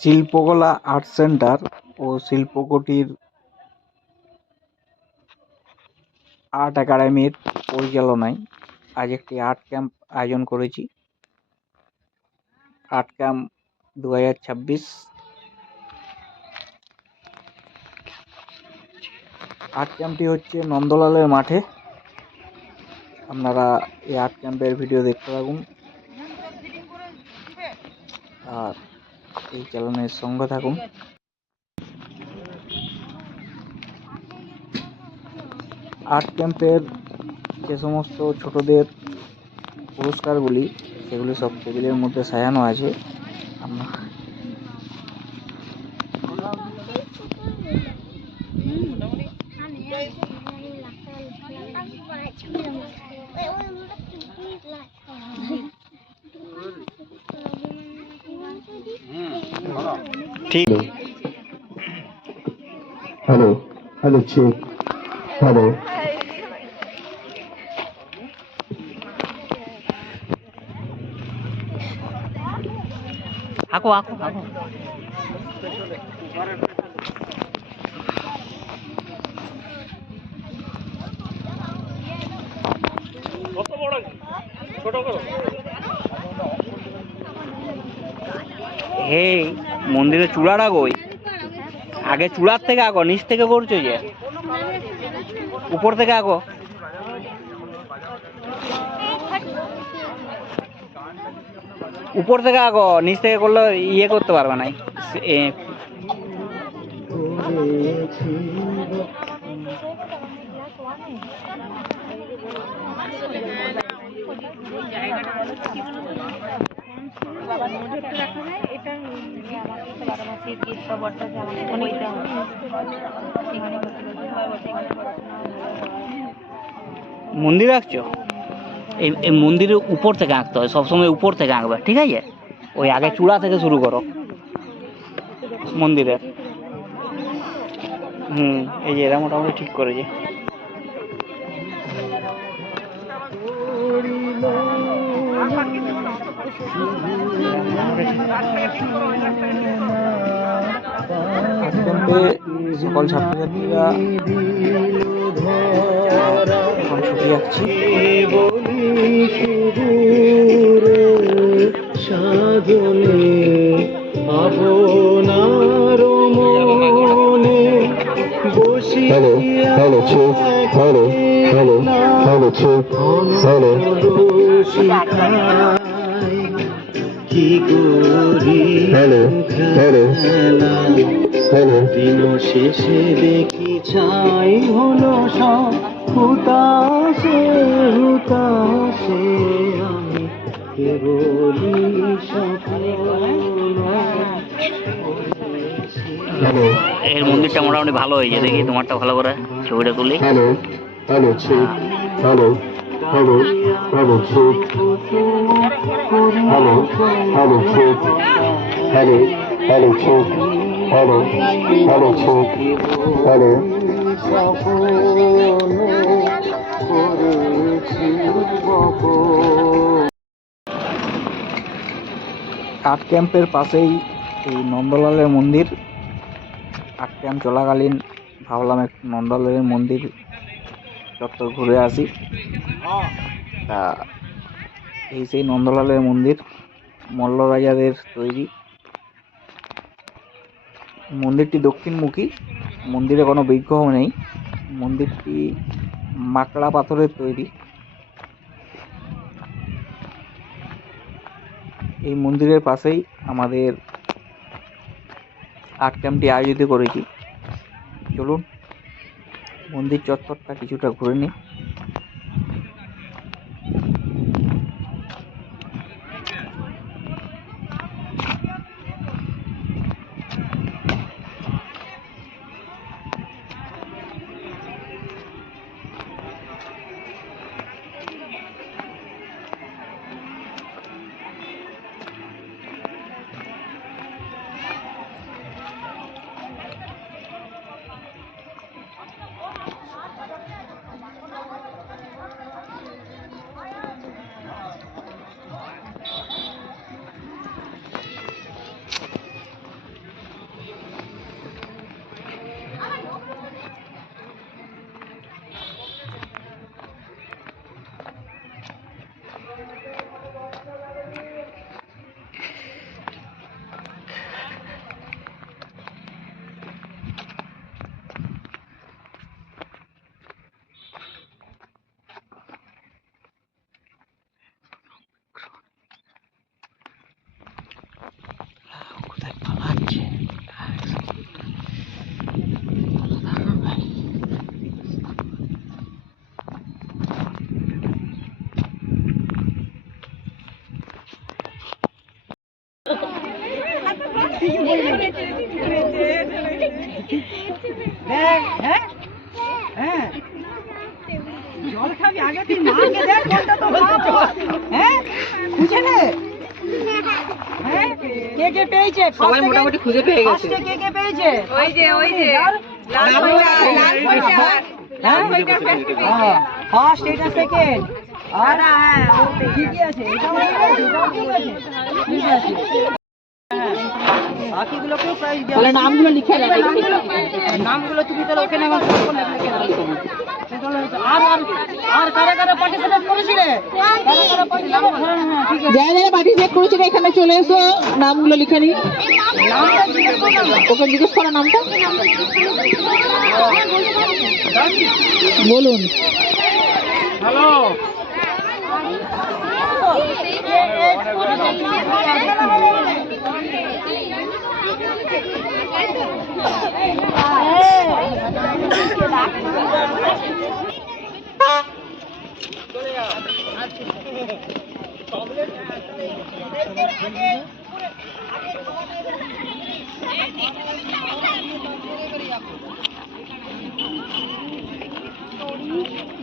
শিল্পকলা art centre ও শিল্পকুটির art একাডেমির পরিচালনায় আজ একটি আর্ট ক্যাম্প আয়োজন করেছি। Art camp 2026। আর্ট ক্যাম্পটি হচ্ছে নন্দলালের মাঠে। আপনারা এই আর্ট ক্যাম্পের ভিডিও দেখতে থাকুন আর এই চ্যানেলের সঙ্গে থাকুন। আর্ট ক্যাম্পের যে সমস্ত ছোটদের পুরস্কারগুলি সেগুলি সব টেবিলের মধ্যে সাজানো আছে। ঠিক। Hello hello check hello. আঁকো আঁকো আঁকো। হে মন্দিরের চূড়াটা কই? আগে চূড়ার থেকে আঁকো, নিচ থেকে করছো যে? উপর থেকে আঁকো। উপর থেকে আঁকো, নিচ থেকে করলে ইয়ে করতে পারবে না। মন্দির আঁকছো? এই মন্দিরের উপর থেকে আঁকতে হয়, সবসময় উপর থেকে আঁকবে, ঠিক আছে? ওই আগে চূড়া থেকে শুরু করো মন্দিরের। এই যে এরা মোটামুটি ঠিক করেছে। সকল ছাত্রছাত্রীরা এখন ছুটি যাচ্ছি। সাধনে আপনার মনে বসি। Hello hello check hello hello hello check hello. কি করি হ্যালো হ্যালো হ্যালো। দিন শেষে দেখি ছাই হলো সব হুতাশে হুতাশে আমি কেবলই সফল। এর মন্দিরটা মোটামুটি ভালো হয়েছে, দেখি তোমারটা ভালো করে ছবিটা তুলি। Hello hello check hello hello hello check hello hello check hello hello check hello hello check hello. Art ক্যাম্পের পাশেই এই নন্দলালের মন্দির। আর্ট ক্যাম্প চলাকালীন ভাবলাম একটু নন্দলালের মন্দির চত্বর ঘুরে আসি। তা এই সেই নন্দলালের মন্দির, মল্ল রাজাদের তৈরি। মন্দিরটি দক্ষিণমুখী, মন্দিরে কোনো বিগ্রহ নেই। মন্দিরটি মাকড়া পাথরের তৈরি। এই মন্দিরের পাশেই আমাদের আর্ট ক্যাম্পটি আয়োজিত করেছি। চলুন মন্দির চত্বরটা কিছুটা ঘুরে নিই। জল খাবি আগে তুই মাকে দেখ কোনটা তো হ্যাঁ খুঁজে নে হ্যাঁ কে কে পেয়েছে সবাই মোটামুটি খুঁজে পেয়ে গেছে। কে কে পেয়েছে ওই যে লাল পয়সা ফার্স্ট এটা সেকেন্ড আর হ্যাঁ ঠিকই আছে এটাও ঠিক আছে ঠিক আছে বাকিগুলোকেও প্রাইজ দেওয়া তাহলে নামগুলো লিখে রাখো। নামগুলো তুমি তাহলে ওখানে আমার লিখে রাখো আর আর আর কারা কারা পার্টিসিপেট করেছিলে কারা কারা পার্টিসিপেট হ্যাঁ হ্যাঁ ঠিক আছে যারা যারা পার্টিসিপেট করেছিল এখানে চলে এসো, নামগুলো লিখে নিই। নামটা জিজ্ঞেস করো না ওকে জিজ্ঞেস করো নামটা, বলুন।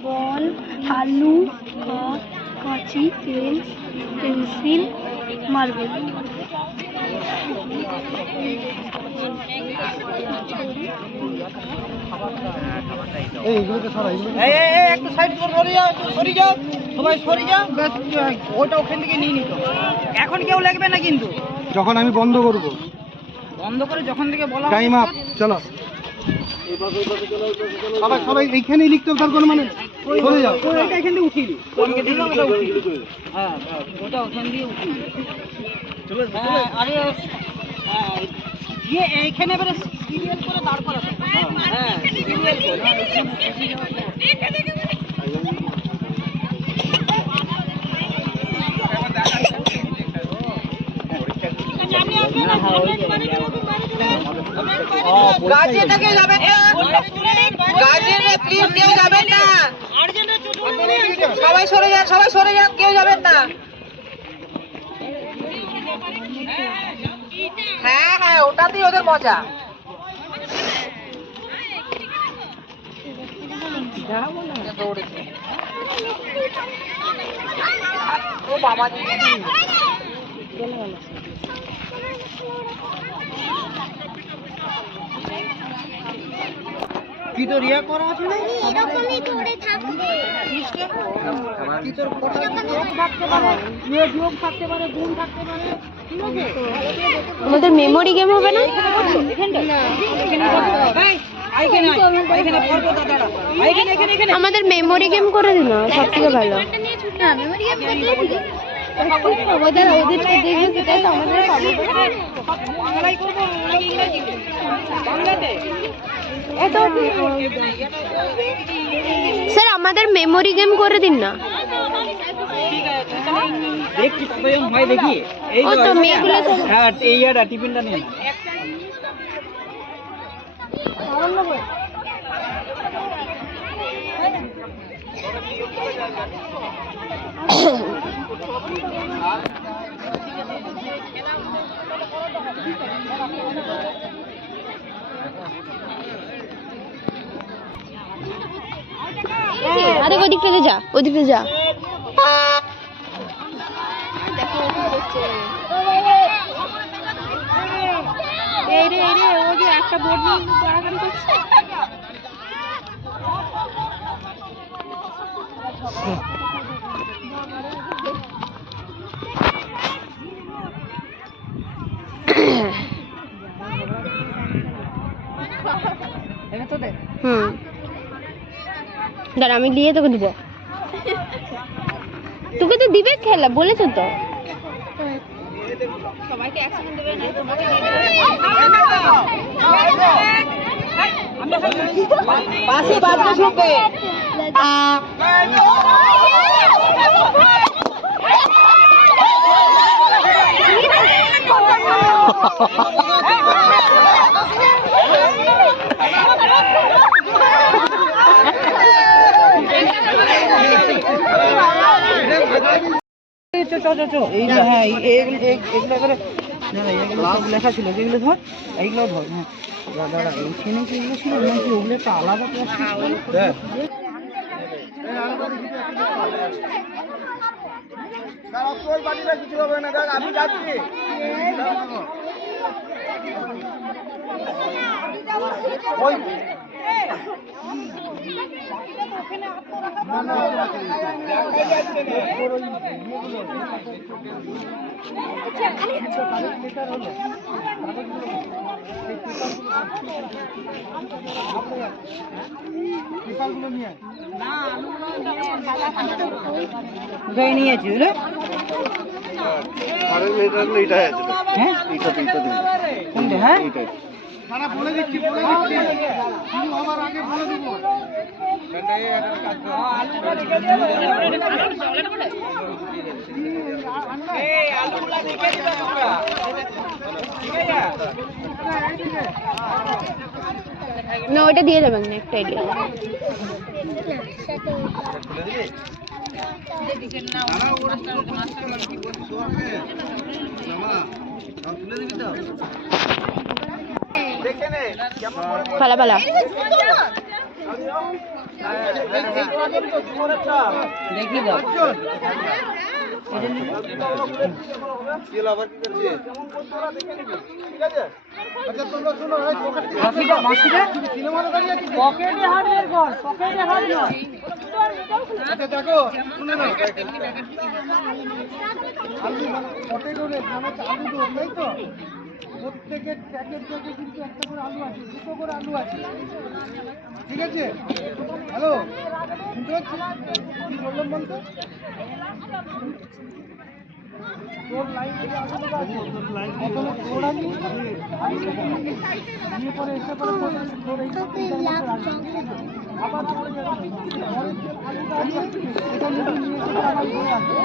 বল, আলু, কাপ, কাঁচি, পেন, পেন্সিল, মার্বেল। এই একটু সাইড করে সরে যাও, একটু সরে যাও, সবাই সরে যাও, ব্যাস ওটা ওখান থেকে নিয়ে নিত। এখন কেউ লাগবে না কিন্তু, যখন আমি বন্ধ করব বন্ধ করে যখন থেকে বলা টাইম আপ, চলো সবাই সবাই এইখানেই লিখতে হবে, তার কোনো মানে নেই। চলে যাও। তো এটা এখান থেকে উঠিয়ে দিই, তোমাকে দিলাম এটা উঠিয়ে দিই। হ্যাঁ ওটা ওখান দিয়ে উঠিয়ে দিই। হ্যাঁ আরে হ্যাঁ দিয়ে এইখানে এবারে সিরিয়াল করে দাঁড় করাতে হবে। হ্যাঁ সিরিয়াল করে গার্জিয়ানকে যাবেন না, গার্জিয়ানরা প্লিজ কেউ যাবেন না, সবাই সরে যান, সবাই সরে যান, কেউ যাবেন না। হ্যাঁ হ্যাঁ ওটাতেই ওদের মজা। দৌড়েছে ও বাবা, কি তোর ইয়া করা আছে না? এরকমই ধরে থাকবে। কি তোর কোটা থাকতে পারে, যোগ থাকতে পারে, গুণ থাকতে পারে, ঠিক আছে? আমাদের মেমোরি গেম হবে না? আমাদের মেমোরি গেম করে দিন, সব থেকে ভালো। ওদের ওদেরকে দেখবে, সেটাই তো আমাদের স্যার আমাদের মেমোরি গেম করে দিন না। দেখছি কতজন হয় দেখি। এই ও তো তো মেয়েগুলো তো হ্যাঁ এই ইয়াটা টিফিনটা নিয়ে নাও। আরে ওদিকটাতে যা, ওদিকটাতে যা। এই রে ও যে একটা বোর্ড নিয়ে পড়াশোনা করছে। হুম দাঁড়া আমি দিয়ে তোকে দিব, তোকে তো দিবে খেলা বলেছো তো। সবাইকে একসঙ্গে দেবে না, তোমাকে দিয়ে দেবে। পাশে বাজনা শুনবে। এই যে হ্যাঁ এগুলো করে এগুলো সব লেখা ছিল, যেগুলো ধর এইগুলো ধর। হ্যাঁ দাদা এইখানে কি এগুলো ছিল নাকি ওগুলো একটা আলাদা প্লাস্টিক? কোথায় নিয়েছি বুঝলে? হ্যাঁ কোনটা? হ্যাঁ বলে দিচ্ছি বলে দিচ্ছি শুরু হবার আগে বলে দিব। না ওইটা দিয়ে দেবেন না একটা আইডিয়া। পালা পালা দেখি দাও। আচ্ছা তোমরা শোনো এই পকেট থেকে সিনেমার গাড়ি আছে পকেটে হাত বের কর, পকেটে হাত বের। আচ্ছা দেখো শুনে নাও আলু পটেটো রে মানে আলু তো তাই তো প্রত্যেকের প্যাকেট থেকে কিন্তু একটা করে আলু আছে, দুটো করে আলু আছে, ঠিক আছে? হ্যালো শুনতে পাচ্ছিস কি বললাম বলতো? তোর লাইন থেকে আলুগুলো আছে, প্রথমে তোর আলু নিয়ে পরে এসে পরে তোর এই আবার তোর আলুটা আছে এটা নিয়ে আবার নিয়ে আসবে।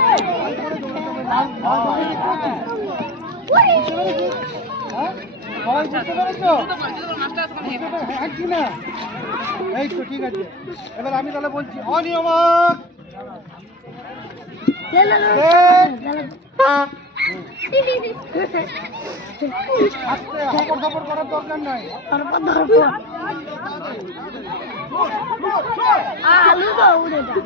হ্যাঁ সবাই বুঝতে পেরেছো? হ্যাঁ কি না? এই তো ঠিক আছে, এবার আমি তাহলে বলছি অনিয়মক আস্তে হপর ধপর করার দরকার নাই। আলু তো উড়ে যায়।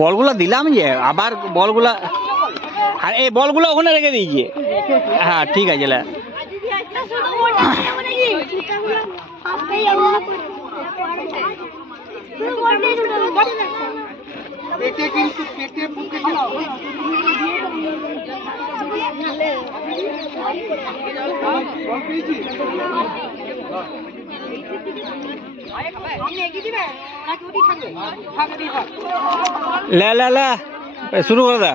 বলগুলো দিলাম যে আবার বলগুলা, আর এই বলগুলো ওখানে রেখে দিয়েছি। হ্যাঁ ঠিক আছে। পেটে কিন্তু পেটে বুকে লে লে লে শুরু করে দা।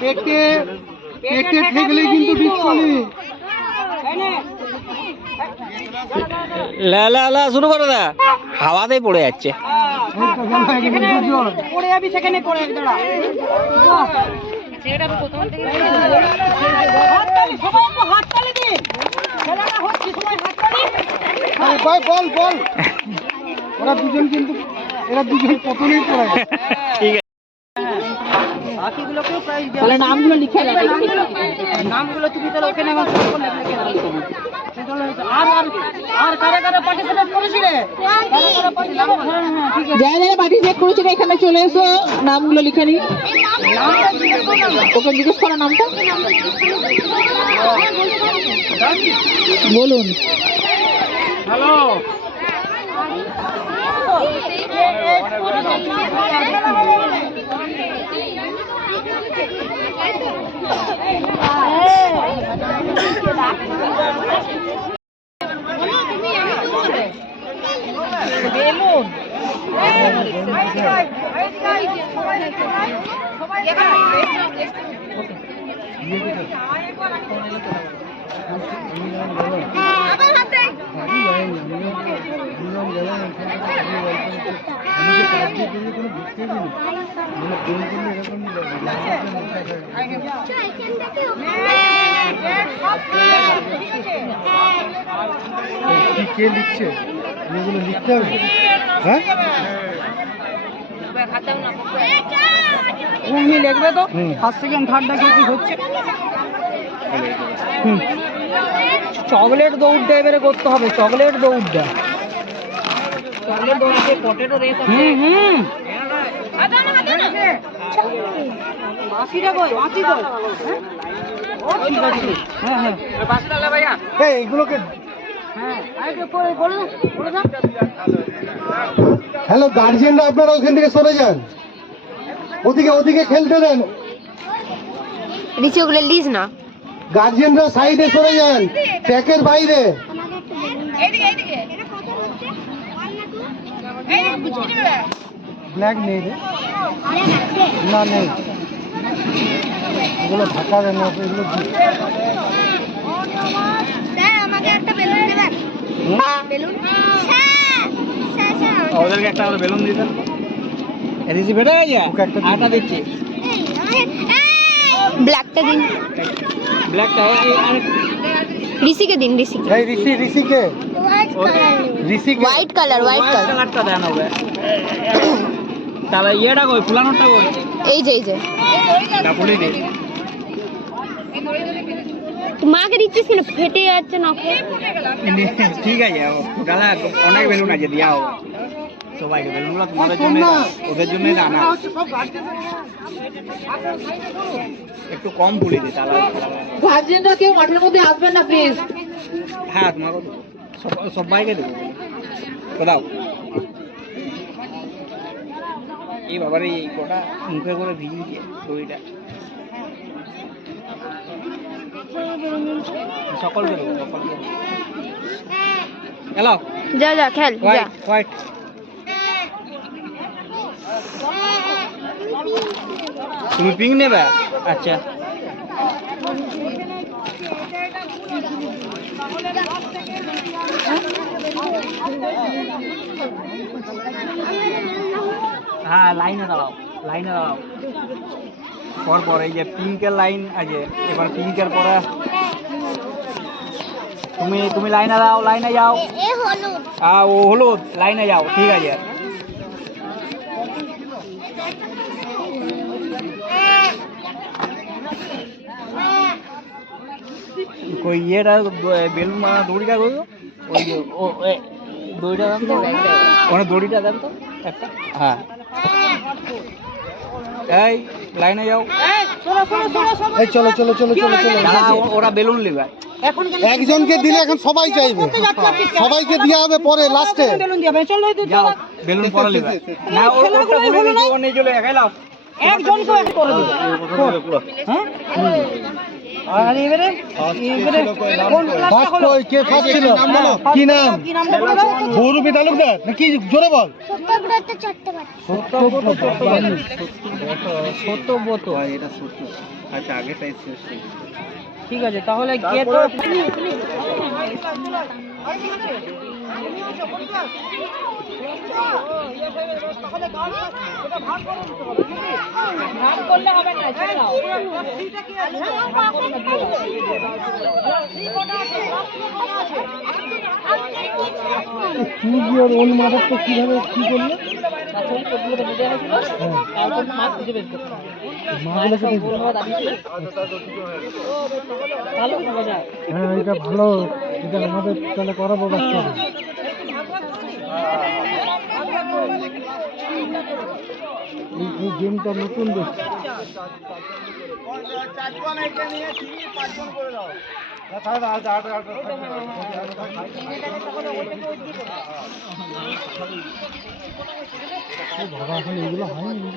পেটে পেটে ঠেকলে কিন্তু বিচ্ছলি। লে লে লে শুরু করে দা, হাওয়াতেই পড়ে যাচ্ছে। পড়ে যাবি সেখানে পড়ে দাঁড়া। হাততালি দিন, খেলাটা হচ্ছে সবাই হাততালি। বল বল ওরা দুজন কিন্তু এরা দুজন প্রথমেই পড়ে। ঠিক আছে, বাকিগুলোকেও প্রাইজ দেওয়া। তাহলে নামগুলো লিখে রাখো। নামগুলো তুমি তাহলে ওখানে আমার ফোন করে লিখে দাও। আর আর আর কারা কারা পার্টিসিপেট করেছিলে? কারা কারা পার্টিসিপেট? হ্যাঁ হ্যাঁ ঠিক আছে। যারা যারা পার্টিসিপেট করেছিল এখানে চলে এসো, নামগুলো লিখে নি। নামটা জিজ্ঞেস করো না। ওকে জিজ্ঞেস করো নামটা বলুন। হ্যালো কে লিখছে এগুলো লিখতে হবে হ্যাঁ তুমি লিখবে তো ফার্স্ট সেকেন্ড থার্ডটা কি হচ্ছে চকলেট দৌড়টা এবারে করতে হবে চকলেট দৌড়টা চকলেট দৌড়ে পটেটো রেস আছে মাছিটা কই মাছি কই হ্যাঁ হ্যাঁ পাঁচটা লে ভাইয়া এই এগুলোকে হ্যাঁ আরে বলে দাও হ্যালো গার্জিয়ানরা আপনারা ওখান থেকে সরে যান ওদিকে খেলতে দেন রিচি ওগুলো লিজ না গার্জিয়ানরা সাইডে সরে যান ট্র্যাকের বাইরে ব্ল্যাক নেই রে না নেই এগুলো ঢাকা দেন না এগুলো আমাকে একটা বেলুন দেবেন বেলুন ওদেরকে একটা বেলুন দিতেন রিসি বেটা গেছে আটা দিচ্ছি ব্ল্যাকটা দিন ব্ল্যাকটা ঋষিকে দিন ঋষিকে এই ঋষিকে হোয়াইট কালার কালারটা দেন হবে তাহলে ইয়েটা কই ফুলানোটা কই এই যে না ফুলি দে মাকে দিচ্ছিস কেন ফেটে যাচ্ছে নখে ঠিক আছে ফুটালা অনেক বেলুন আছে দিয়া হবে সবাইকে বেলুনগুলো তোমাদের জন্য ওদের জন্যই আনা একটু কম ফুলি দে তাহলে গার্জেনরা কেউ মাঠের মধ্যে আসবেন না প্লিজ। হ্যাঁ তোমাকে সবাইকে দেবো কোথাও এই বাবারে এই কটা মুখে করে ভিজিয়ে দইটা সকলকে দেবো সকলকে হ্যালো যা খেল যা হোয়াইট তুমি পিঙ্ক নেবে আচ্ছা হ্যাঁ লাইনে দাঁড়াও পর এই যে পিঙ্কের লাইন আছে এবার পিঙ্কের পরে তুমি লাইনে যাও হ্যাঁ ও হলুদ লাইনে যাও ঠিক আছে কই ইয়েটা বেলুন মারা দড়িটা কই ওই ও দড়িটা দেন তো ওখানে দড়িটা দেন তো একটা হ্যাঁ এই লাইনে যাও এই চলো ওরা বেলুন নেবে একজনকে দিলে এখন সবাই চাইবে সবাইকে দেওয়া হবে পরে লাস্টে বেলুন দিবে চলো যাও বেলুন পরে নেবে না ওটা বলে দিও ও নিয়ে চলে যাই লাও একজনকে করে দিবে হ্যাঁ আর এবারে কোন ক্লাসটা হলো কে ফার্স্ট ছিল কি নাম বহুরূপী তালুকদার নাকি জোরে বল সত্যব্রত এটা সত্য আচ্ছা আগেটাই শেষ ঠিক আছে তাহলে গিয়ে তো ভাগ করলে হবে না ছেড়ে দাও তুই কি ওর ওন মাথার তো কিভাবে কি করলে হ্যাঁ এটা ভালো এটা আমাদের তাহলে করাবো বাচ্চাদের এই গেমটা নতুন দেখছি বাবা এখন এগুলো হয়নি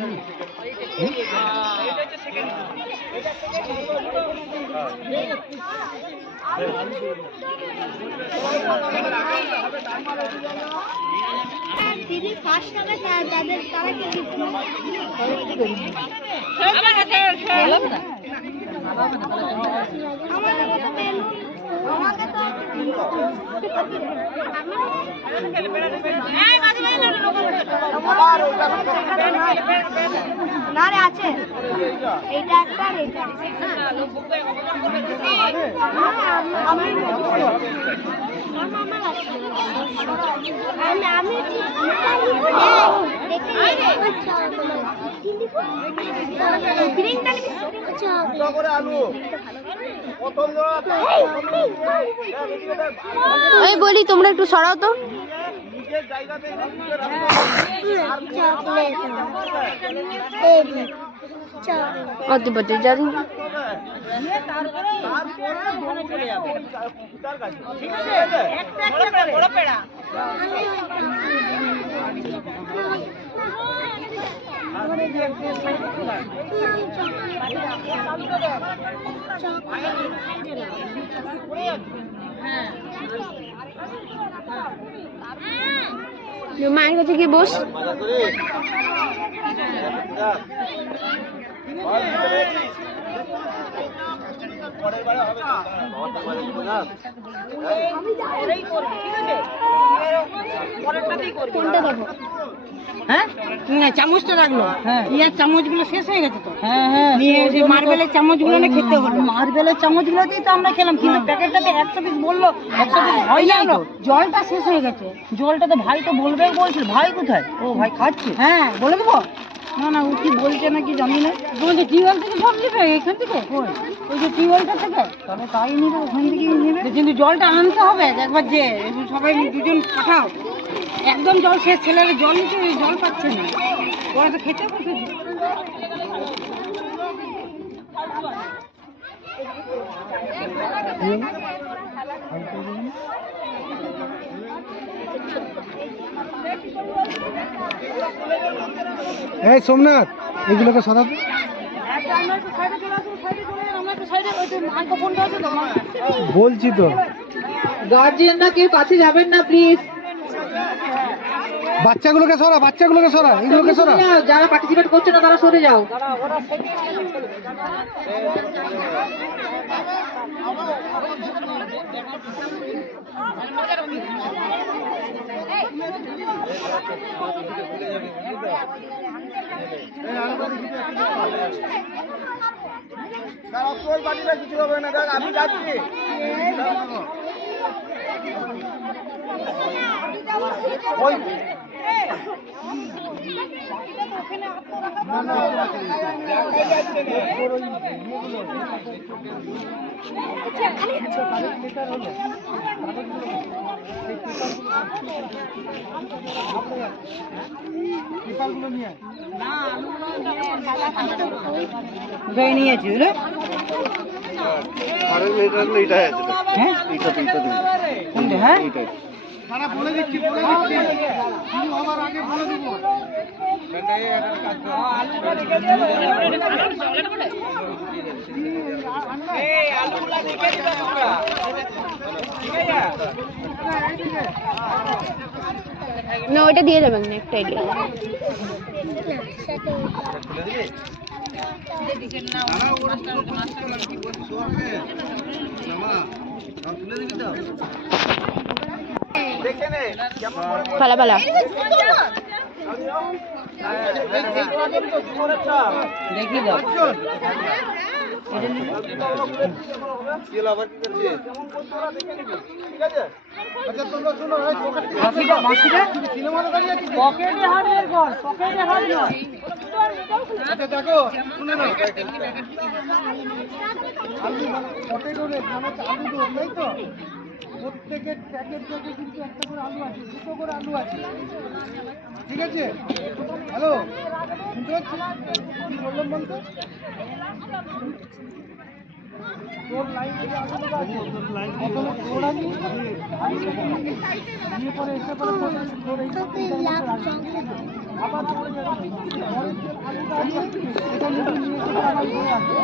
দিদি ফার্স্ট টাকা তাদের তারা কি না রে আছে এইটা একটা আর এইটা আমি এই বলি তোমরা একটু সরাও তো। অতি পথে জানি মায়ের কাছে গিয়ে বস। কোনটা দেবো? হ্যাঁ চামচটা রাখলো, ইয়ার চামচগুলো শেষ হয়ে গেছে তো। হ্যাঁ হ্যাঁ নিয়ে যে মার্বেলের চামচগুলো না খেতে হলো। মার্বেলের চামচগুলোতেই তো আমরা খেলাম, কিন্তু প্যাকেটটাতে 100 পিস বললো, 100 পিস হয় না তো। জলটা শেষ হয়ে গেছে। জলটা তো ভাই তো বলবে বলছিল। ভাই কোথায়? ও ভাই খাচ্ছে। হ্যাঁ বলে দেবো। না না ও কি বলছে নাকি জানি না। বলছে টিউবওয়েল থেকে সব নেবে এখান থেকে। ওই যে টিউবওয়েলটা থেকে, তাহলে তাই নিবে, ওখান থেকেই নেবে। কিন্তু জলটা আনতে হবে একবার, যে সবাই দুজন পাঠাও। একদম জল শেষ, ছেলেরা জল নিতে জল পাচ্ছে না, ওরা তো খেতে বসেছে। এই সোমনাথ, এগুলোকে সরাতে বলছি তো। গার্জিয়ানরা কেউ কাছে যাবেন না প্লিজ। বাচ্চাগুলোকে সরা, বাচ্চাগুলোকে সরা, এগুলোকে সরা। যারা পার্টিসিপেট করছে না তারা সরে যাও। কিছু হবে না, আমি যাচ্ছি। নিয়েছি হ্যাঁ তারা বলে দিচ্ছি, বলে দিচ্ছি, শুরু হবার আগে বলে দিব। না ওইটা দিয়ে যাবেন না, একটা আইডিয়া। পালা পালা দেখি দাও। আচ্ছা তোমরা শোনো, সিনেমাতে দাঁড়িয়ে আছি। পকেটে হাত বের কর, পকেটে হাত বের। আচ্ছা দেখো, শুনে নাও। আলু পটেটো রেট মানে আলু দোষ, তাই তো? প্রত্যেকের প্যাকেট থেকে কিন্তু একটা করে আলু আছে, দুটো করে আলু আছে, ঠিক আছে? হ্যালো, শুনতে পাচ্ছি? কি বললাম বলতো? তোর লাইন যদি আগে আছে প্রথমে তোর আগে নিয়ে পরে এসে পরে তোর এই আবার তোর পরের যে আলুটা আছে এটা নিয়ে এসে আবার ধরে আসে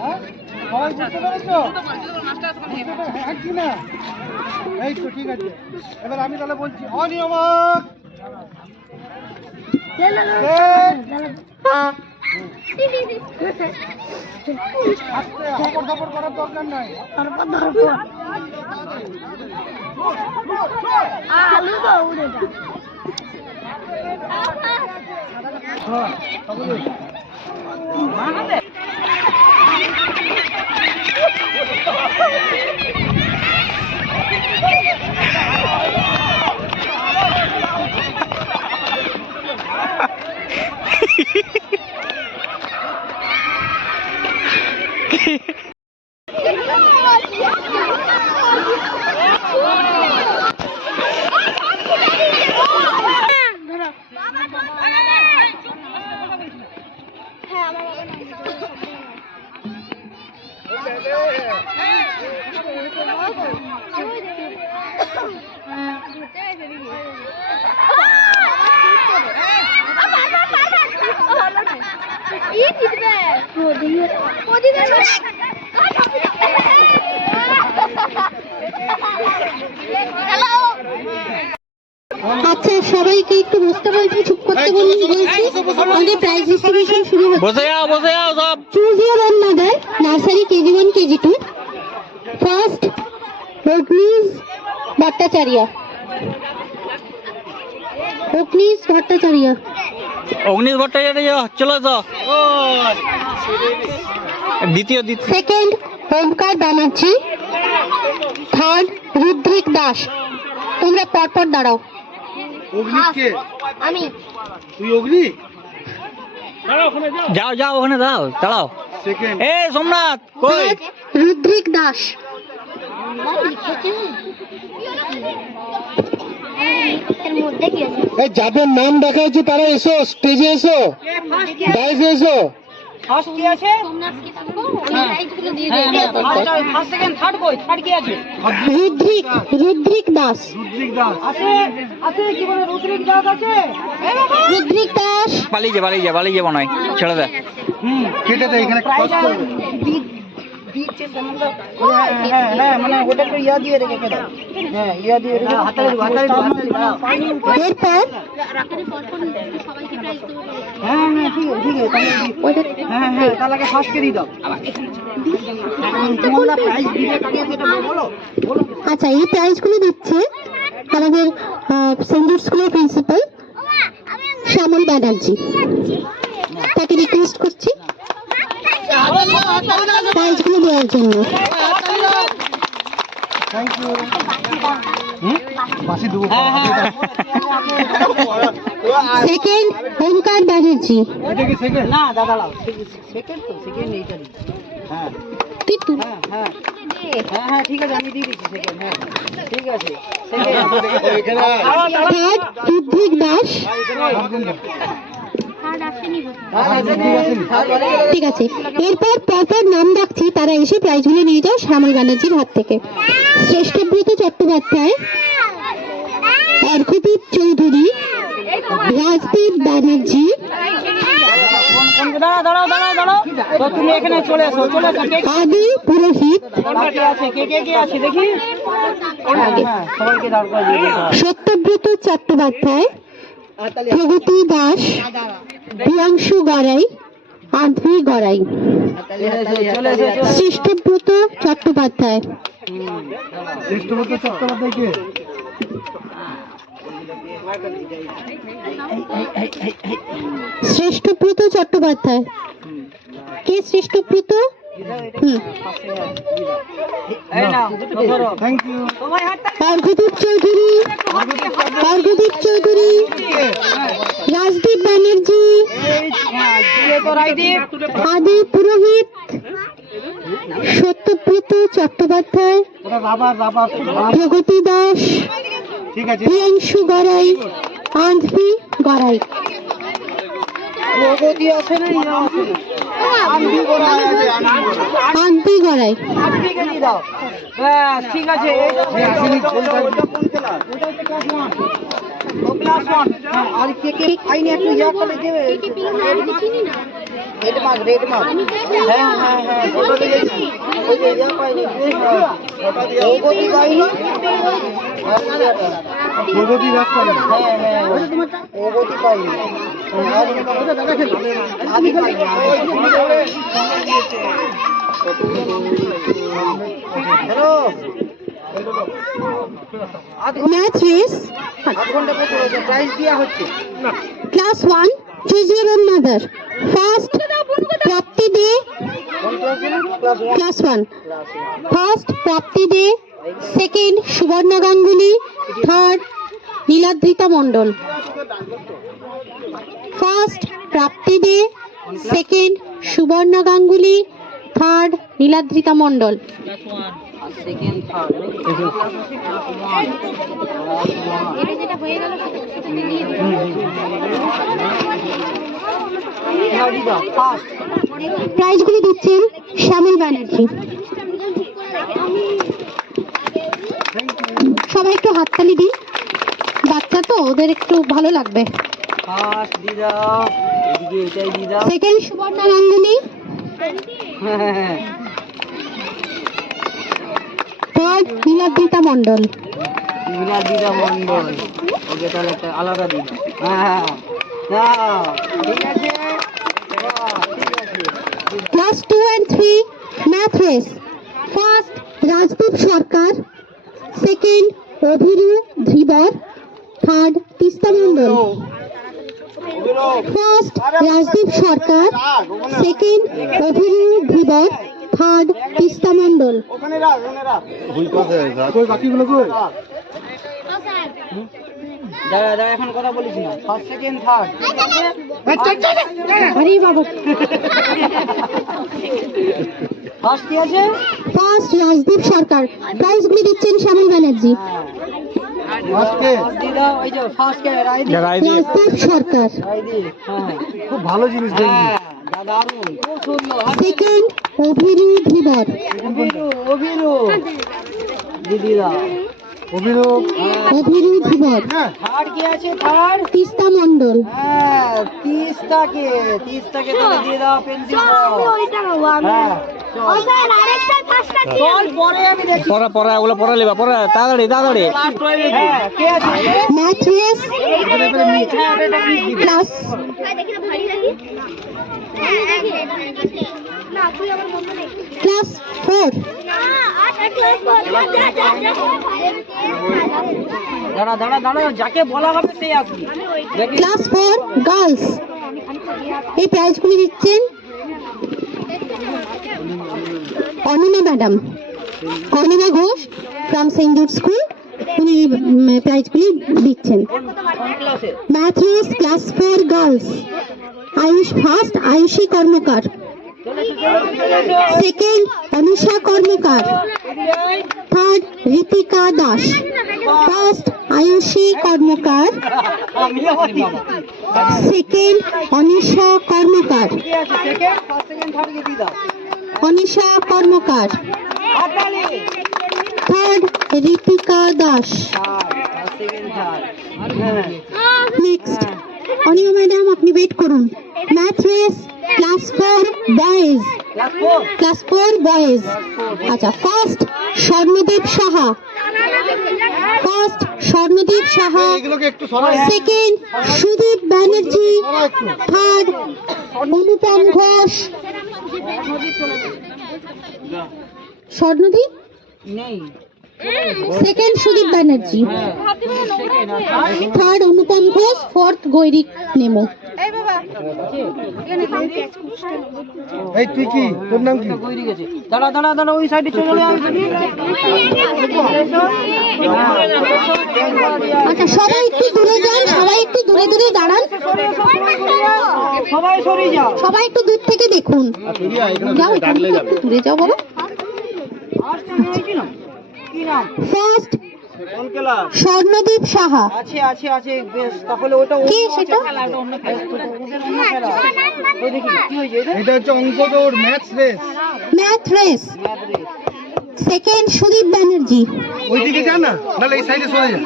হ্যাঁ সবাই বুঝতে পেরেছো? হ্যাঁ কি না? এই তো ঠিক আছে। এবার আমি তাহলে বলছি অনিয়মক খবর করার দরকার নাই। আচ্ছা সবাইকে একটু বসতে বলছি, চুপ করতে বলছি। আমাদের প্রাইজ ডিস্ট্রিবিউশন শুরু হচ্ছে। বসে যাও সব। Choose your own mother, nursery KG 1 KG 2। First Agnish Bhattacharya. Agnish Bhattacharya. Agnish Bhattacharya চলো তো। দ্বিতীয় সেকেন্ড ওমকার ব্যানার্জি। থার্ড রুদ্রিক দাস। তোমরা পরপর দাঁড়াও। অগ্নিকে আমি তুই অগ্নি যাও ওখানে দাঁড়াও। সেকেন্ড এ সোমনাথ কই? রুদ্রিক দাস। এর মধ্যে কি আছে? এই যাদের নাম দেখা হচ্ছে তারা এসো, স্টেজে এসো, ডাইসে এসো। ফার্স্ট কি আছে? আমি প্রাইজগুলো দিয়ে হ্যাঁ দেব। ফার্স্ট সেকেন্ড থার্ড কই? থার্ড কি আছে? রুদ্রিক দাস। রুদ্রিক দাস আছে কি বলে রুদ্রিক দাস আছে? রুদ্রিক দাস। পালিয়ে মনে হয়, ছেড়ে দে। কেটে দে এখানে প্রাইজ দিচ্ছে সম্বন্ধে। হ্যাঁ মানে ওটা একটু ইয়া দিয়ে রেখে দাও। হ্যাঁ ইয়া দিয়ে রেখে হাতালে এরপর হ্যাঁ ঠিক আছে হ্যাঁ তাহলে ফার্স্ট কে দিয়ে দাও। তোমরা প্রাইজ দিলে কাকে সেটা বলো। আচ্ছা এই প্রাইজগুলো দিচ্ছে আমাদের সেন্টার স্কুলের প্রিন্সিপাল শ্যামল ব্যানার্জি। তাকে রিকোয়েস্ট করছি প্রাইজগুলো দেওয়ার জন্য। Thank you. বাসি দেবো। সেকেন্ড ওমকার ব্যানার্জি। এটা কি সেকেন্ড? না দাদা লাও সেকেন্ড তো সেকেন্ড এইটা দিই। হ্যাঁ টিটু। হ্যাঁ ঠিক আছে আমি দিয়ে দিচ্ছি সেকেন্ড। হ্যাঁ ঠিক আছে থার্ড রুদ্রিক দাস। ঠিক আছে এরপর পরপর নাম ডাকছি, তারা এসে প্রাইজগুলো নিয়ে যাও শ্যামল ব্যানার্জির হাত থেকে। শ্রেষ্ঠব্রত চট্টোপাধ্যায়, অর্ঘদীপ চৌধুরী, রাজদীপ ব্যানার্জি, দাঁড়াও তো তুমি এখানে চলে এসো আদি পুরোহিত, বাকি আছে কে আছে দেখি। হ্যাঁ সবাইকে দাঁড় করে দিয়ে দিতে হবে। সত্যব্রত চট্টোপাধ্যায়, প্রগতি দাস, প্রিয়াংশু গড়াই, আধি গড়াই। চলে এসো শ্রেষ্ঠব্রত চট্টোপাধ্যায়। শ্রেষ্ঠব্রত চট্টোপাধ্যায় কে? শ্রেষ্ঠব্রত চট্টোপাধ্যায় কে? শ্রেষ্ঠব্রত এই নাও ধরো। Thank you. অর্ঘদীপ চৌধুরী, রাজদীপ ব্যানার্জি, আদি পুরোহিত, সত্যব্রত চট্টোপাধ্যায়, ওটা রাবার প্রগতি দাস, ঠিক আছে। প্রিয়াংশু গড়াই, আন্ধি গড়াই। প্রগতি আছে না ইয়া আছে না আন্টি করাই আছে আন্টি গড়াই। আন্টিকে দিয়ে দাও ব্যাস ঠিক আছে ক্লাস 1 আর কে কে আইনি একটু ইয়া করে দেবে রেড মার্ক হ্যাঁ হ্যাঁ হ্যাঁ ফটো দিয়েছি ওই যে ইয়া পাইনি প্রগতি পাইনি প্রগতি রাস্তা হ্যাঁ হ্যাঁ প্রগতি পাইনি আদি পাইনি হ্যালো ম্যাথ রেস আধ ঘন্টা পর চলেছে প্রাইজ দেওয়া হচ্ছে class 1 choose your own mother. First Prapti Dey class 1 class 1, first Prapti they, second Subarna Ganguly, third Niladrita Mondal. First Prapti they, second Subarna Ganguly, third Niladrita Mondal. আর সেকেন্ড থার্ড এটা যেটা হয়ে গেল সেটা নিয়ে ফার্স্ট প্রাইজগুলি দিচ্ছেন শ্যামল ব্যানার্জি। সবাই একটু হাততালি দিন, বাচ্চা তো ওদের একটু ভালো লাগবে। ফার্স্ট দিয়ে দাও এদিকে এটাই দিয়ে দাও সেকেন্ড সুবর্ণ গাঙ্গুলি, থার্ড নীলাদ্রিতা মণ্ডল। নীলাদ্রিতা মণ্ডল ওকে তাহলে একটা আলাদা দিন হ্যাঁ হ্যাঁ ঠিক আছে ঠিক আছে class 2 and 3 math race. First Rajdeep Sarkar, second Abhiru Dhibar, third Tista Mondal. First Rajdeep Sarkar, second Abhiru Dhibar, third Tista Mondal. বাকিগুলো কই দাঁড়া দাঁড়া এখন কথা বলিস না ফার্স্ট সেকেন্ড থার্ড আরে বাবা, ফার্স্ট কি আছে ফার্স্ট রাজদীপ সরকার। প্রাইজগুলি দিচ্ছেন শ্যামল ব্যানার্জি। আজকে ফার্স্ট দিয়ে দাও ওই যে ফার্স্ট কে রাইদি রাজদীপ সরকার, রাইদি হ্যাঁ খুব ভালো জিনিস দেখবি হ্যাঁ দারুণ খুব সুন্দর সেকেন্ড অভিরু ধীবর। অভিরু দিদি দাও অভিরূপ অভিরু ধীবর, থার্ড কি আছে থার্ড তিস্তা মণ্ডল। হ্যাঁ 30টাকে তাহলে দিয়ে দাও পেন্সিল হ্যাঁ চল পরে আমি দেখি পড়া পড়া ওগুলো পড়া লেবা পড়া তাড়াতাড়ি তাড়াতাড়ি হ্যাঁ কে আছে ম্যাথ রেস ক্লাস ক্লাস 4 দাঁড়া দাঁড়া দাঁড়া যাকে বলা হবে সেই আসবি দেখি ক্লাস 4 গার্লস। এই প্রাইজগুলি দিচ্ছেন Anima madam, Anima Ghosh from Saint Jude school. উনি প্রাইজগুলি দিচ্ছেন। কোন ক্লাসে math race class 4 girls. Ayush first Ayushi Karmakar, second Anusha Karmakar, third Ritika Das, first Ayushi Karmakar, second Anisha Karmakar, কি আছে সেকেন্ড ফার্স্ট সেকেন্ড থার্ড কে দিয়ে দাও অনিশা কর্মকার, হাততালি third Ritika Das. First second third হ্যাঁ নেক্সট অনিমা ম্যাডাম আপনি ওয়েট করুন। Math race class 4 boys, class 4 class 4 boys. আচ্ছা, ফার্স্ট স্বর্ণদীপ সাহা, ফার্স্ট স্বর্ণদীপ সাহা, এগুলোকে একটু সরাই সেকেন্ড সুদীপ ব্যানার্জি, থার্ড অনুপম ঘোষ। স্বর্ণদীপ নেই second Sudip Banerjee, third Anupam Ghosh, fourth Gairik Nemo. এই তুই কি তোর নাম কি কই গেছে দাঁড়া দাঁড়া দাঁড়া ওই সাইডে চলে যাও আচ্ছা, সবাই একটু দূরে যান, সবাই একটু দূরে দূরে দাঁড়ান, সবাই সরে যাও সবাই একটু দূর থেকে দেখুন। যাও এখানে একটু দূরে যাও বাবা। কি নাম ফার্স্ট কোন ক্লাস? স্বর্ণদীপ সাহা। আছে আছে আছে, বেশ তাহলে ওটা কে সেটা? অন্য খেলা। ওই দেখি কি হয়েছে এটা? এটা হচ্ছে অঙ্ক দৌড়, maths race. Math race. Second Sudip Banerjee. ওইদিকে যা না, নাহলে এই সাইডে সরে যা।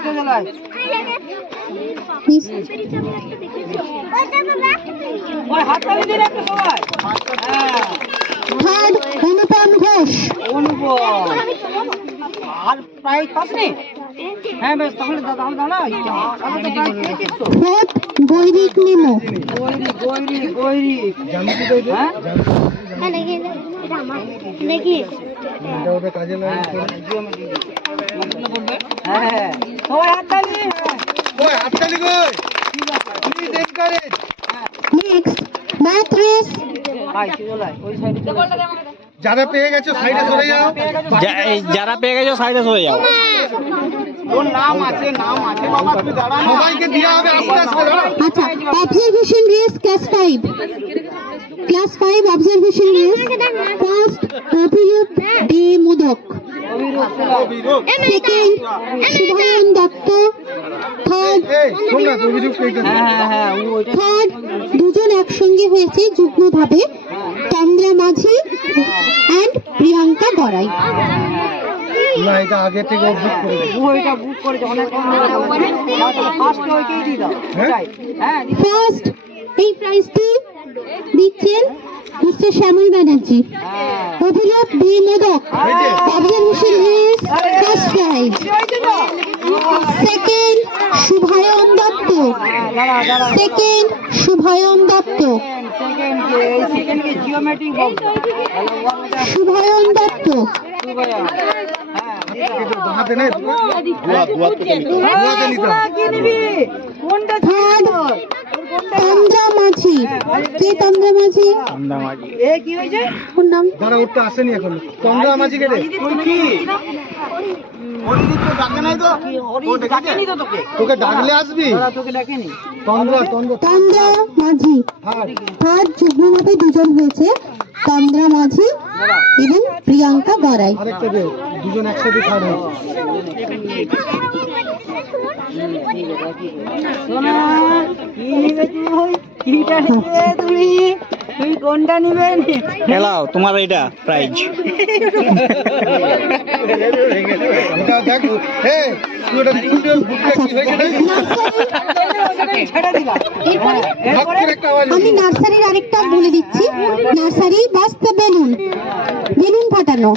ওই হাততালি দিন একটু সবাই। হ্যাঁ থার্ড অনুপম ঘোষ। অনুপম। আর প্রায় পাসনি? হ্যাঁ বেশ তাহলে দাঁড়া। ফোর্থ গৈরিক নিমো। গৈরিক। হ্যাঁ দেখি এটা ওটা কাজে লাগে। হ্যাঁ সবাই হাততালি। ওই হাততালি কই? Please encourage. Next math race. ওই সাইডে যারা পেয়ে গেছো সাইডে সরে যাও। যারা পেয়ে গেছো সাইডে সরে যাও। ওর নাম আছে বাবা, তুমি দাঁড়া না। সবাইকে দেওয়া হবে আস্তে আস্তে, দাঁড়াও। আচ্ছা, observation race class 5। Class 5 observation race. First Abhirup De Modak. Second Shubhayan Dutta. Third শোন না, অভিযোগ পেয়েছে। হ্যাঁ ওইটা থার্ড দুজন একসঙ্গে হয়েছে যুগ্মভাবে, তন্দ্রা মাঝি অ্যান্ড প্রিয়াঙ্কা গড়াই। না, এটা আগে থেকে বুক করে দিই। ওইটা বুক করেছে অনেক কম ফার্স্ট ওইকেই দিয়ে দাও। হ্যাঁ? হ্যাঁ ফার্স্ট এই প্রাইজটি দিচ্ছেন mister Shyamal Banerjee. Abhirup B Modak observation race first prize. Second Shubhayan Dutta. Second Shubhayan Dutta. Second কে জিওমেট্রিক বক্স। শুভায়ন দত্ত। বাহাতে নেই, দুয়াতে নিতে হবে। থার্ড তন্দ্রা মাঝি। কে তন্দ্রা মাঝি? এ কি হয়েছে? ওর নাম দাঁড়া, উঠতে আসেনি এখন। তন্দ্রা মাঝি কেটে ডাকেনি তো তোকে? তোকে ডাকলে আসবি। তোকে ডাকেনি? তন্দ্রা মাঝি। থার্ড যুগ্মভাবে দুজন হয়েছে, তন্দ্রা মাঝি এবং প্রিয়াঙ্কা গড়াই। আরেকটা দে, দুজন একসাথে থার্ড হবে। সোনা কি নিবে তুই? কিটা নিবে তুমি? তুই কোনটা নিবে? খেলাও তোমার এটা প্রাইজ। ওটা দেখ, এই তুই ওটা ভিডিও বুকটা কি হয়েছে রে? ছেড়ে দিবা। ভাগ করে একটা আওয়াজ আমি নার্সারির আরেকটা বলে দিচ্ছি। নার্সারি বাস্তব বেলুন, বেলুন ফাটানো।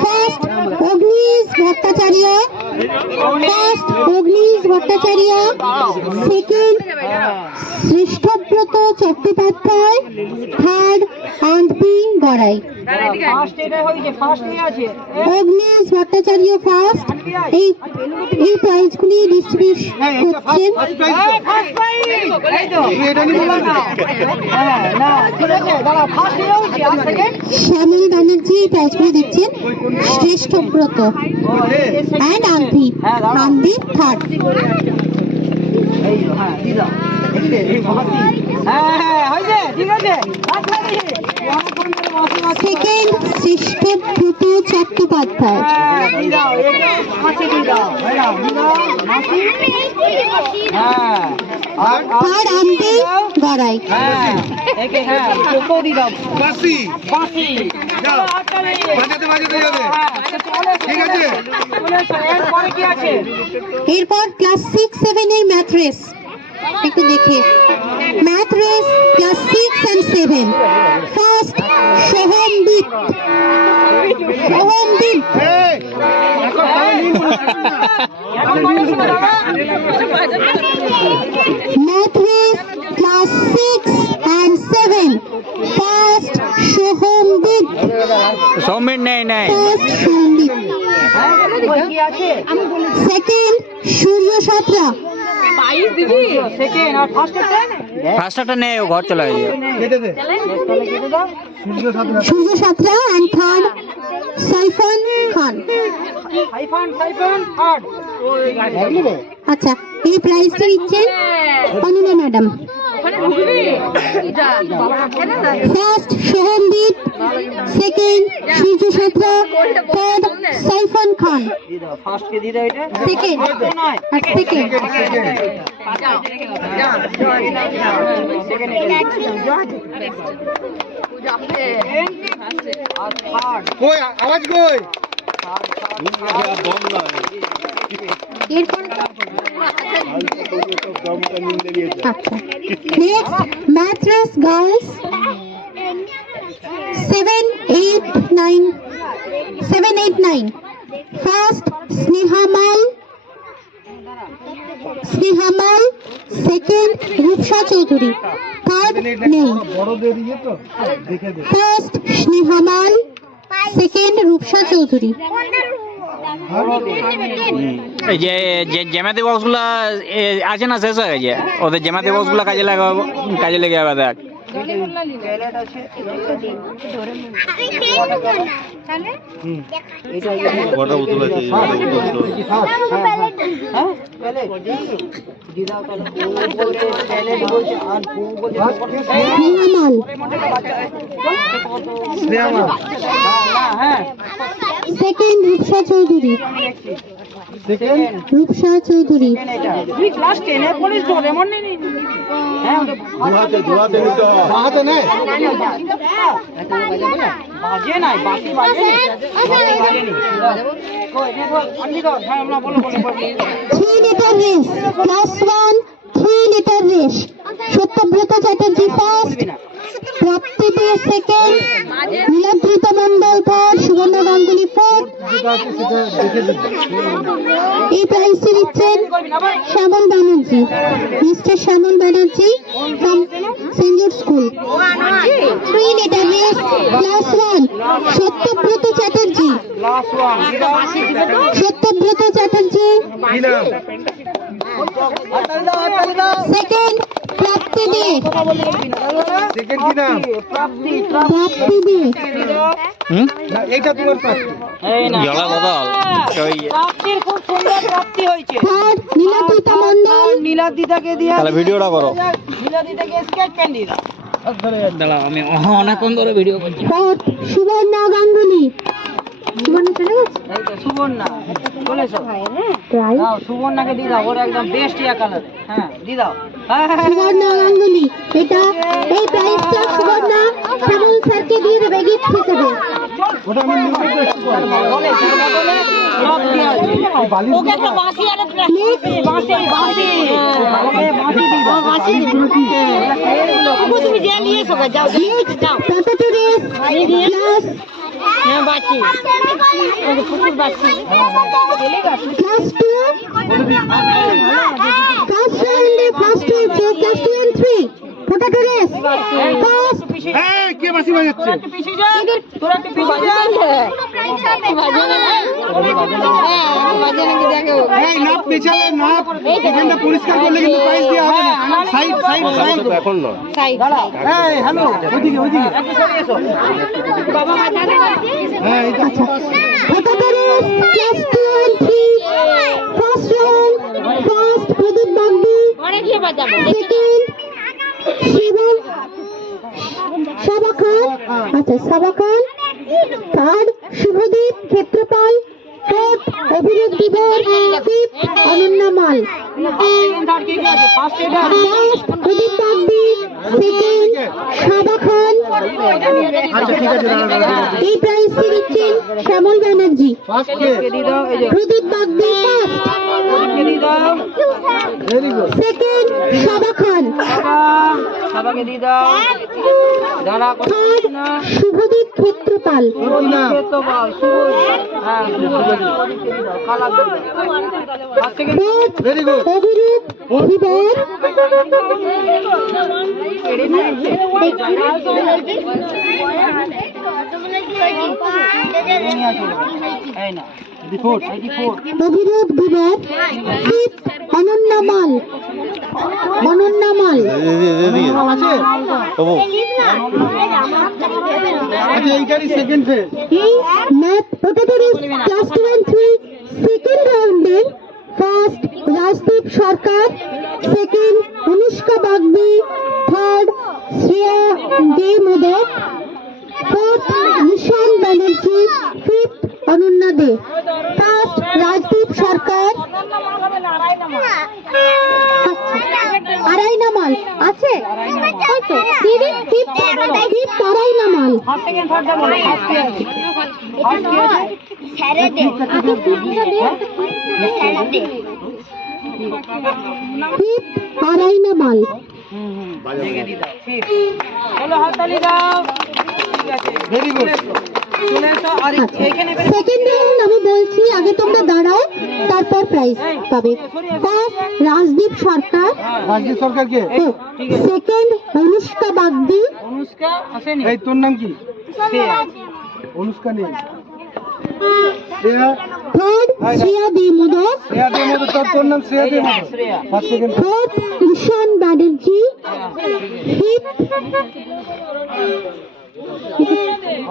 First Agnish Bhattacharya. First Agnish Bhattacharya. Second Shreshthabrata Chattopadhyay. Third Anti Garai. First এটা হয়েছে, ফার্স্ট কি আছে? অগ্নিশ ভট্টাচার্য ফার্স্ট। এই এই প্রাইজগুলি ডিস্ট্রিবিউট করছেন ফার্স্ট প্রাইজ। এই তো তুই এটা নিবি না? হ্যাঁ না ঠিক আছে দাঁড়া, ফার্স্ট এটা হয়েছে আর সেকেন্ড শ্যামল ব্যানার্জি এই প্রাইজগুলি দিচ্ছেন। শ্রেষ্ঠব্রত অ্যান্ড আন্টি। Aunty third. এই তো, হ্যাঁ দি দাও। হ্যাঁ হয়েছে, ঠিক আছে। আচ্ছা সেকেন্ড শ্রেষ্ঠব্রত চট্টোপাধ্যায়। দি দাও, মাসি দি দাও, দি দাও মাসি। হ্যাঁ থার্ড আন্টি গড়াই। হ্যাঁ একে হ্যাঁ কোকো দি দাও। বাসি বাসি যাও, বাজাতে বাজাতে যাবে। ঠিক আছে। এরপরে কি আছে? এরপর ক্লাস 6-7 এর ম্যাথ রেস একটু দেখে। Math race class 6 and 7। First Sohamdeep. Sohamdeep. এই math race class 6 and 7। First Sohamdeep. Soumir নেই নেই। ফার্স্ট সোহমদীপ। কি আছে? সেকেন্ড সূর্য সাঁতরা। সেকেন্ড আর ফার্স্টটা? ফার্স্টটা নেই, ও ঘর চলে গেছে। কেটে দে। কেটে দাও। Surya Santra and third Saifan Khan. Saifan third. আচ্ছা, এই প্রাইজটা দিচ্ছেন Anuma madam. First Sohamdeep. Second Surya Santra. Third Saifan Khan. First কে দিয়ে দাও এটা সেকেন্ড আর সেকেন্ড কই আওয়াজ কই? এরপর আচ্ছা next math race girls 789 first Snehamal second Rupsa Chowdhury third নেই বড়দের ইয়ে তো দেখে দে। ফার্স্ট স্নেহামাল সেকেন্ড রূপসা চৌধুরী এই যে জ্যামিতি বক্সগুলা আছে না, শেষ হয়ে গেছে ওদের জ্যামিতি বক্সগুলা কাজে লেগে যাবে দেখ। স্নেহামাল সেকেন্ড রূপসা চৌধুরী তুই ক্লাস 10 এ পড়িস তো এমন নেই হ্যাঁ বাহাতে নেই বাজে নাই বাকি বাজে নেই কই দেখো অন্য দাও হ্যাঁ আমরা বলো 3 লিটার রেস ক্লাস 1 3 লিটার রেস সত্যব্রত চ্যাটার্জি ফার্স্ট প্রাপ্তি দে second Niladrita Mondal third Suborna Ganguly fourth যেটা আছে সেটা দেখে দে। এই প্রাইজটি দিচ্ছেন Shyamal Banerjee mister Shyamal Banerjee from Saint George school 3 লিটার race class 1 Satyabrata Chatterjee class 1 second Prapti দে সেকেন্ড কি নাম? প্রাপ্তি দে না এইটা তোমার প্রাপ্তি। এই না জলা বদল ওই প্রাপ্তির খুব সুন্দর প্রাপ্তি হয়েছে থার্ড নীলাদ্রিতা মন্ডল নীলাদিতাকে দিয়া তাহলে ভিডিওটা করো। নীলাদিতাকে স্কেচ পেন দিয়ে দাও দাঁড়াও, আমি অনেকক্ষণ ধরে ভিডিও করছি। ফোর্থ সুবর্ণা গাঙ্গুলি সুবর্ণা চলে গেছে এই তো সুবর্ণা চলে এসো প্রাইজ দাও সুবর্ণাকে দিয়ে দাও ওর একদম বেস্ট ইয়া কালার হ্যাঁ দিয়ে দাও হ্যাঁ হ্যাঁ, হ্যাঁ সুবর্ণা গাঙ্গুলি এটা এই প্রাইজটা সুবর্ণা শ্যামল স্যারকে দিয়ে দেবে গিফট হিসেবে ওটা আমি নিজে একটু করব। বলে তার বদলে সব দিয়ে আছে ওকে একটা বাঁশি আর একটা বাঁশি ওকে বাঁশি দি দাও বাঁশি তুমি যে নিয়ে এসো যাও যাও পটাটো রেস ক্লাস হ্যাঁ বাঁশি ফুকুর বাঁশি ক্লাস 2 ক্লাস 1 ফার্স্ট হয়েছে class 2 and 3 potato race first এই কে বাঁশি বাজাচ্ছে? পিছিয়ে যা তোরা একটু পিছিয়ে যা এই নাপ পেছালে নাপ এখানটা পরিষ্কার করলে কিন্তু প্রাইজ দেওয়া হবে না। সাইড সাইড সাইড এখন না। এই হ্যালো ওইদিকে ওইদিকে হ্যাঁ এটা potato race class 2 and 3 first round first Pradip Bagdi second Shivam Saba Khan আচ্ছা Saba Khan third Shubhadeep Kshetrapal fourth Abhirodh Bibar fifth Ananya Mal first first Pradip Bagdi second Saba Khan আচ্ছা ঠিক আছে দাঁড়াও, দাঁড়াও। এই প্রাইজটি দিচ্ছেন শ্যামল ব্যানার্জি ফার্স্ট কে? দিয়ে দাও এই যে প্রদীপ বাগদি ফার্স্ট দিয়ে দাও ভেরি গুড। সেকেন্ড সাবা খান সবাইকে দিয়ে দাও দাঁড়া থার্ড শুভদীপ ক্ষেত্রপাল ওর নাম তো বল শুরু হ্যাঁ কালার দিয়ে দাও ফার্স্ট থেকে ফোর্থ ভেরি গুড। অভিরূপ অভিবর এই না 84 অভিরূপ বিবর ফিফথ অনন্যা মাল আছে আচ্ছা এইটারই সেকেন্ড ফেজ। এই math potato race class 2 and 3 second রাউন্ডে first Rajdeep Sarkar second Anushka Bagdi third Shreya দে মোদক ফোর্থ নিশান ব্যানার্জি ফিফথ অনন্যা দে থার্ড আরাইনা মাল আছে তাই তো দিদি ফিফথ আরাইনা মাল first second third double first কি আছে ফার্স্ট কি আছে স্যারে দে স্যারে দে ফিফথ আরাইনা মাল চলো হাততালি দাও ঠিক আছে ভেরি গুড চলে এসো আর এইখানে সেকেন্ড রাউন্ড আমি বলছি আগে তোমরা দাঁড়াও তারপর প্রাইজ পাবে ফার্স্ট রাজদীপ সরকার রাজদীপ সরকার কে সেকেন্ড অনুষ্কা বাগদি অনুষ্কা আসেনি এই তোর নাম কি অনুষ্কা নেই শ্রেয়া থার্ড শ্রেয়া দে মোদক শ্রেয়া দে মতো তোর নাম শ্রেয়া দে মতো শ্রেয়া ফার্স্ট সেকেন্ড ফোর্থ ঈশান ব্যানার্জি ফিফথ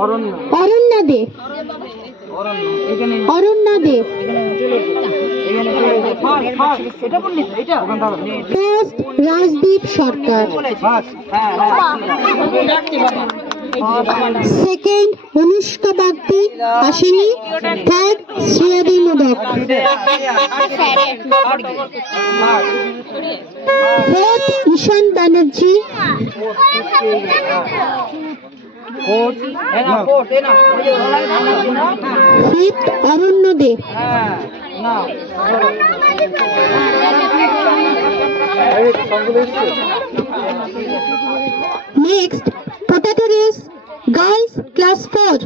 অরণ্য অরণ্যা দে এখানে অরণ্যা দে এখানে ফার্স্ট ফার্স্ট এটা বললি তো এটা ফার্স্ট রাজদীপ সরকার ফার্স্ট হ্যাঁ হ্যাঁ সেকেন্ড অনুষ্কা বাগদি আসেনি থার্ড শ্রেয়া দে মোদক ফোর্থ ঈশান ব্যানার্জি ফোর্থ এনা ফোর্থ এনা ওই যে ওলাই না ফিফথ অরণ্য দে হ্যাঁ না এই সবগুলো এসছে next potato race girls class 4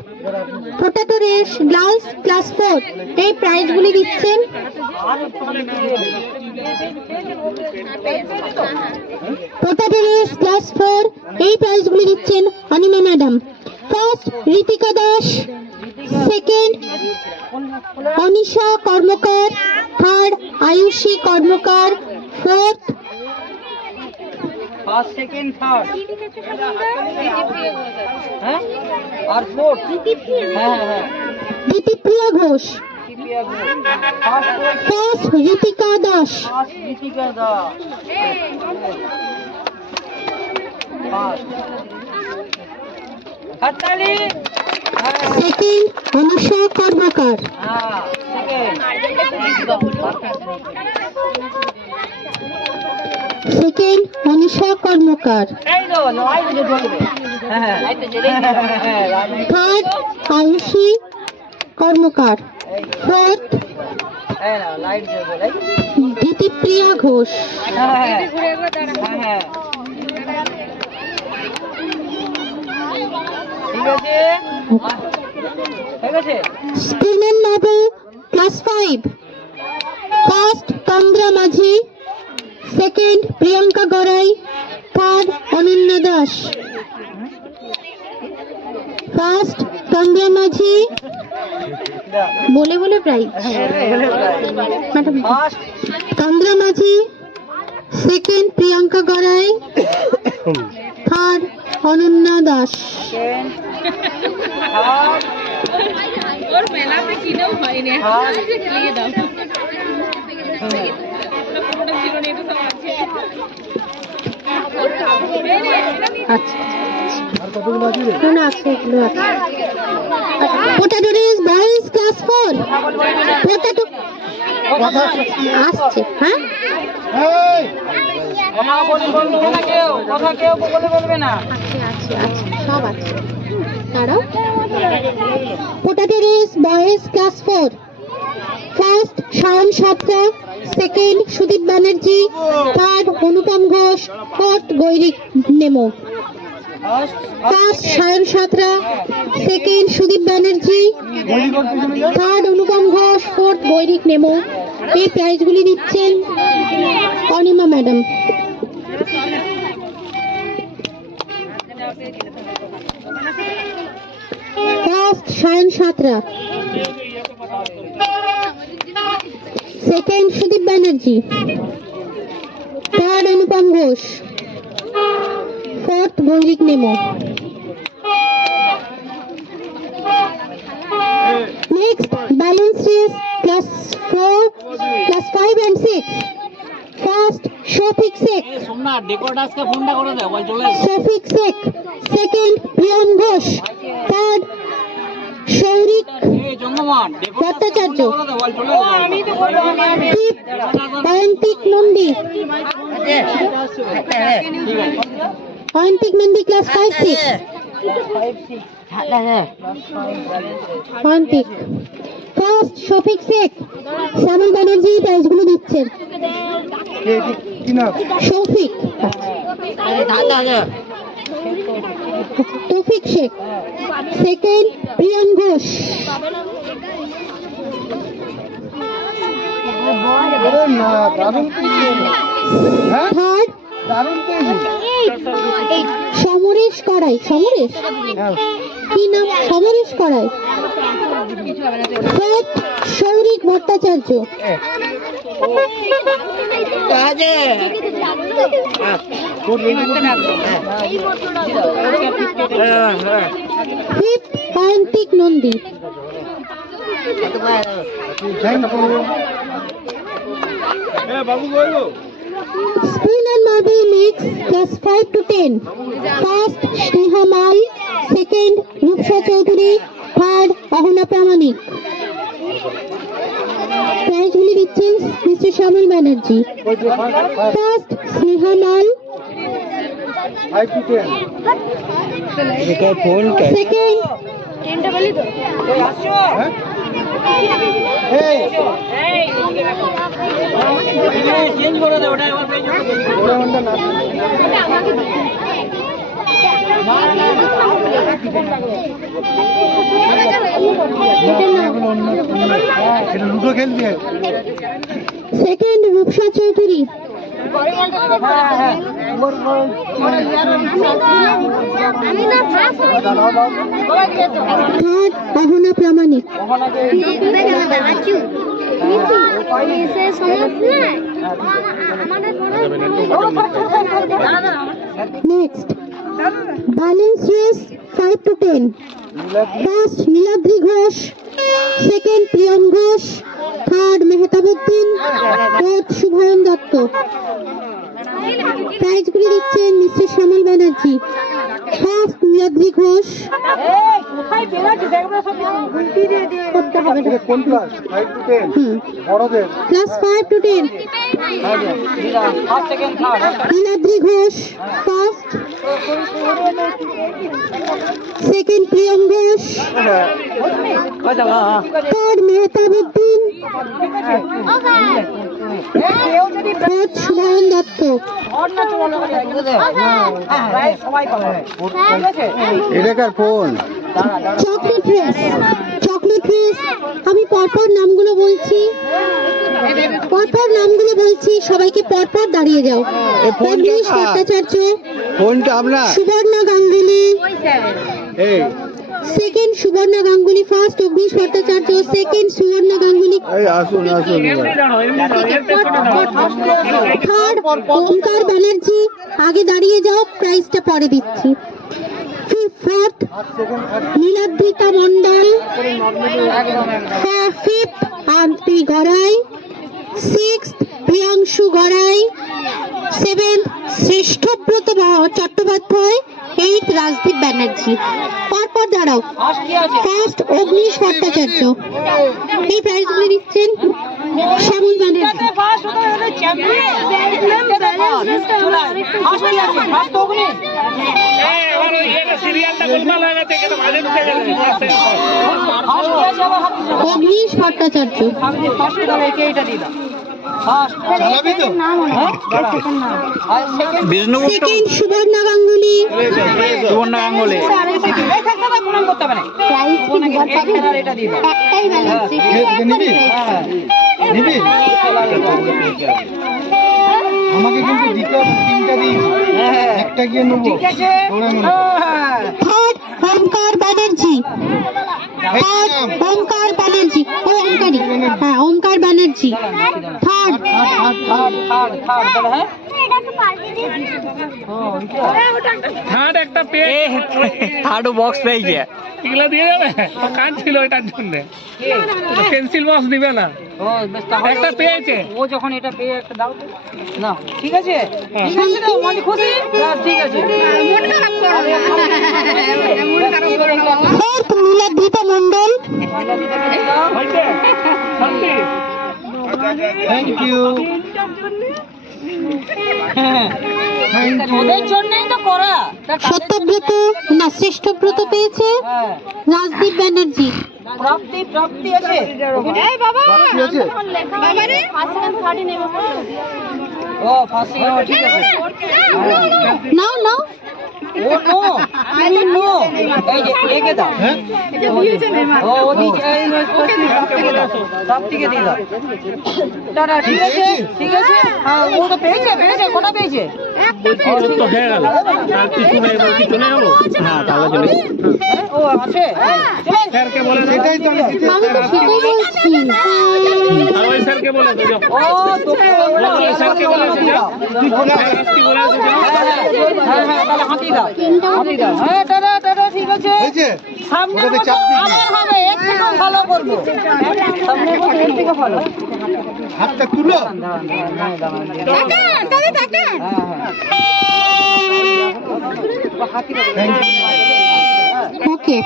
potato race girls class 4 এই প্রাইজগুলি দিচ্ছেন পটেটো রেস ক্লাস 4 এই প্রাইজগুলি দিচ্ছেন Anima madam first Ritika Das second Anisha Karmakar third Ayushi Karmakar fourth first second third হ্যাঁ আর ফোর্থ হ্যাঁ হ্যাঁ Ditipriya Ghosh first first Ritika Das first Gitika Da first হাততালি সেকেন্ড অনুষা কর্মকার হ্যাঁ সেকেন্ড অনুষা কর্মকার এই তো নয় যে ঢুকবে হ্যাঁ হ্যাঁ থার্ড আয়ুষী কর্মকার ফোর্থ এই না লাইট জ্বলবে লাইট দিতিপ্রিয়া ঘোষ হ্যাঁ হ্যাঁ ঠিক আছে ঠিক আছে স্টিমেন মাবু class 5 first Tandra Majhi second Priyanka Garai third Ananya Das first Tandra Majhi বলে বলে prize madam first Tandra Majhi second Priyanka Garai third Ananya Das second third ওর মেলাতে কিনেও হয়নি লিখে দাও ছিল না এটা সব আছে আচ্ছা আর কতগুলো আছে রে কোন আছে এগুলো আছে potato race boys class 4 potato আসছে হ্যাঁ এই কথা বলবে না কেউ কথা কেউ বলবে না আছে সব আছে দাঁড়াও potato race boys class 4 first Shayan Satra second Sudip Banerjee third Anupam Ghosh fourth Gairik Nemo first Shayan Satra second Sudip Banerjee third Anupam Ghosh fourth Gairik Nemo এই প্রাইজগুলি দিচ্ছেন Anima madam first Shayan Satra second Sudip Banerjee third Anupam Ghosh fourth Gairik Nemo next balance race class 4 class 5 and 6 first Shafiq Sheikh Somnath ডেকোরাটাসকে ফোনটা করে দাও বল চলে শফিক শেখ সেকেন্ড প্রিয়ম ঘোষ থার্ড সৌরিক এই জঙ্গমান ভট্টাচার্য বল চলে আমি তো বললাম আমি fifth Ayantik Nandi Ayantik Nandi class 5-6 Ayantik first Shafiq Sheikh Shyamal Banerjee প্রাইজগুলো দিচ্ছেন কি নাম শফিক তৌফিক শেখ সেকেন্ড প্রিয়ন ঘোষ আরে না দারুণ হ্যাঁ থার্ড দারুণ পেয়েছি সমরেশ করাই সমরেশ কি নাম Samaresh Karai fourth Sourik Bhattacharya fifth Ayantik Nandi thank you Spoon and marble mix class 5 to 10. First Sneha Mal, second Rupsha Chaudhary, third Ahuna Pramanik. Prize গুলি দিচ্ছেন Mr. Shamul Banerjee. First Sneha Mal, 5 to 10 second এই চেঞ্জ করে দে ওটা আবার পেয়ে ওরা মন্ডা না এটা লুডো খেলবি second Rupsha Chaudhary. Third Ahuna Pramanik. Next, balance race 5 to 10. First Niladri Ghosh, second Priyan Ghosh, third Mehtabuddin, fourth Shubhayan Datto. Prize গুলি দিচ্ছেন মিস্টার শ্যামল ব্যানার্জি। ফার্স্ট নীলাদ্রি ঘোষ করতে হবে এটা কোন ক্লাস 5 to 10 বড়দের class 5 to 10 first second third Niladri Ghosh first second Priyam Ghosh third Mehtabuddin fourth Shubhayan Dutta এটাকার phone chocolate race আমি পরপর নামগুলো বলছি সবাইকে পরপর দাঁড়িয়ে যাও অগ্নিশ ভট্টাচার্য ফোনটা আপনার সুবর্ণা গাঙ্গুলি এই second Suborna Ganguly first Agnish Bhattacharya second Suborna Ganguly এই আসুন থার্ড ওমকার ব্যানার্জি আগে দাঁড়িয়ে যাও প্রাইজটা পরে দিচ্ছি fourth Niladrita Mondal fifth Anti Garai sixth Priyanshu Garai seventh Shreshthabrata Chattopadhyay eighth Rajdeep Banerjee পরপর দাঁড়াও ফার্স্ট অগ্নিশ ভট্টাচার্য এই প্রাইজগুলি দিচ্ছেন শ্যামল ব্যানার্জি অগ্নিশ ভট্টাচার্য বিষ্ণু সেকেন্ড সুবর্ণা গাঙ্গুলি একটাই ব্যালেন্স নিবি আমাকে কিন্তু দিতে হবে তিনটা দিন একটা গিয়ে নেবো থার্ড ওমকার ব্যানার্জি ওমকার ব্যানার্জি ওমকারী হ্যাঁ ওমকার ব্যানার্জি থার্ড থার্ড একটা পেয়ে থার্ড বক্স পেয়েছে এগুলা দিয়ে যাবে কান ছিল এটার জন্য পেন্সিল বক্স দিবে না একটা পেয়েছে ও যখন এটা পেয়ে একটা দাও তো। না ঠিক আছে মানে খুশি ঠিক আছে ফোর্থ নীলাদ্রিতা মন্ডল হয়েছে? শান্তি? থ্যাংক ইউ ওদের জন্যই তো করা। সত্যব্রত না শ্রেষ্ঠব্রত পেয়েছে হ্যাঁ, রাজদীপ ব্যানার্জি। প্রাপ্তি প্রাপ্তি আছে। এই বাবা কি আছে? বাবা রে ফার্স্ট সেকেন্ড থার্ড নেবে ও ফার্স্ট ঠিক আছে। নাও নাও ও নো তুমি নো এই যে একে দাও। হ্যাঁ ও ও দিকে এই প্রাপ্তিকে দিয়ে দাও। দাদা ঠিক আছে ঠিক আছে। হ্যাঁ ও তো পেয়েছে পেয়েছে কোনা পেয়েছে। তো হয়ে গেল আর কিছু নেই এবার কিছু নেই হলো হ্যাঁ তাহলে চলে ও আছে চলেন। স্যারকে বলে দাও। সেটাই তো আমি জিজ্ঞেস আমি তো সেটাই বলছি। আর ওই স্যারকে বলে দাও যাও। ও তোকে বলবো ওই স্যারকে বলে দাও যাও। তুই বলে কি বলে দাও যাও। হ্যাঁ হ্যাঁ তাহলে হাতি দাও হাতি দাও। হ্যাঁ দাদা দাদা ঠিক আছে। হয়েছে সামনে ওটাতে চাপ দিবি। আবার হবে এর থেকে ভালো করবো। সামনে বছর এর থেকে ভালো। হাতটা তুলো ওকে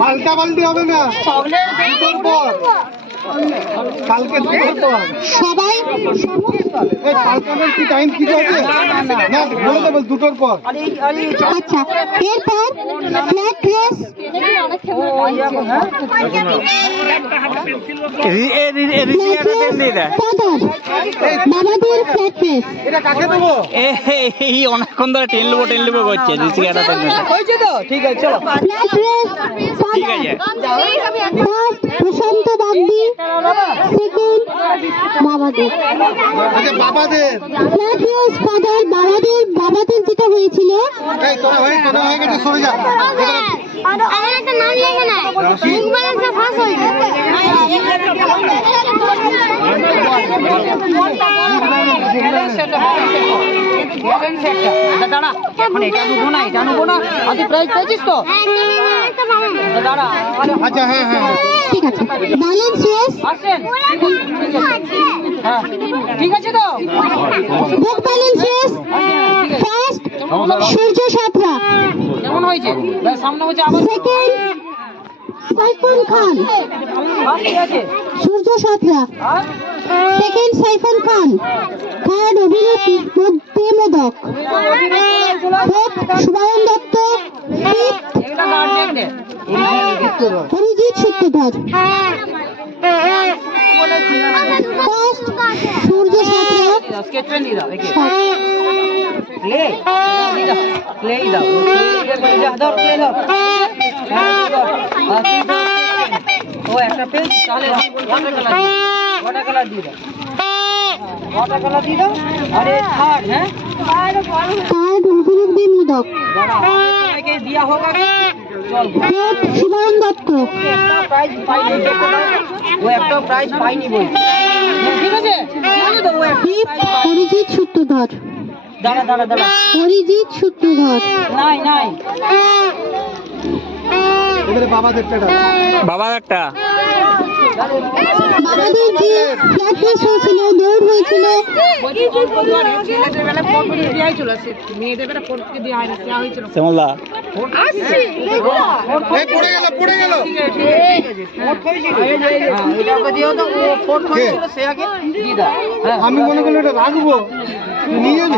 পাল্টা পাল্টি হবে না দুটোর পর কালকে দুটোর পর সবাই এই পাল্টানোর কি টাইম কি আছে না বলে দেবো দুটোর পর আচ্ছা এরপর ফ্ল্যাট রেস পদর বাবাদের ফ্ল্যাট রেস এটা কাকে দেবো এই অনেকক্ষণ ধরে টেন নেবো করছে ঋষিকাটা হয়েছে তো ঠিক আছে চলো। ফ্ল্যাট রেস ঠিক আছে ফার্স্ট প্রশান্ত বাগদি সেকেন্ড বাবাদের আচ্ছা বাবাদের ফ্ল্যাট রেস পদর বাবাদের যেটা হয়েছিল এই তোরা হয়ে গেছে সরে যা আমার একটা নাম লেখে না মুখ বালান্সে ফাঁস হয়েছে দাঁড়া এখন এটা নেবো না এটা নেবো না আদি প্রাইজ পেয়েছিস তো দাঁড়া আচ্ছা হ্যাঁ হ্যাঁ ঠিক আছে ব্যালেন্স রেস আসেন হ্যাঁ ঠিক আছে তো বুক balance race first Surya Santra কেমন হয়েছে সামনে হচ্ছে আবার সেকেন্ড সাইফুল খান ঠিক আছে Surya Santra second Saiful Khan third Abhijit Modak fourth Subayan Dutta fifth এটা গার্জেন দে Arijit Sutradhar first Surya Santra sketch pen দিয়ে দাও দেখি ক্লে ক্লে দাও যা দাও ক্লে দাও ও একটা পেন তাহলে ওয়াটার কালার দিয়ে দাও ওয়াটার কালার দিয়ে দাও আরে থার্ড হ্যাঁ থার্ড অভিজিৎ মোদক সবাইকে দিয়া হোক চল ফোর্থ সুবায়ন দত্ত একটা প্রাইজ পাইনি ও একটা প্রাইজ পাইনি বল ঠিক আছে তো ও ফিফথ অরিজিৎ সূত্রধর দাঁড়া দাঁড়া দাঁড়া অরিজিৎ সূত্রধর নাই নাই এবারে বাবাদেরটা বাবা একটা বাবাদের যে ফ্ল্যাট রেস হয়েছিল দৌড় হয়েছিল শ্যামলদা এই পড়ে গেল আমি মনে করলে এটা রাখবো তুই নিয়ে যাবি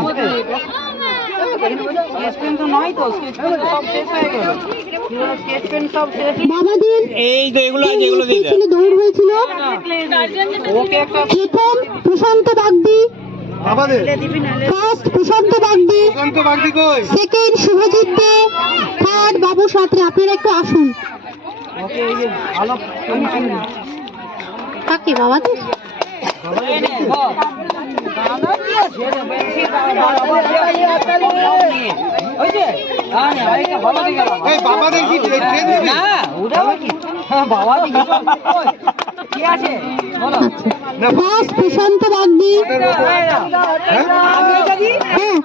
বাবাদের এই তো এগুলো আছে এগুলো দিয়ে দে। হয়েছিল দৌড় হয়েছিল প্রথম প্রশান্ত বাগদি বাবাদের ফার্স্ট প্রশান্ত বাগদি শান্ত বাগদি কই সেকেন্ড শুভজিৎ দে থার্ড বাবু সাঁতরে আপনারা একটু আসুন কাকে বাবাদের এই বাবাদের কি ট্রেন দিবি না ওটা কি বাবা কি আছে বলো না ফার্স্ট প্রশান্ত বাগদি হ্যাঁ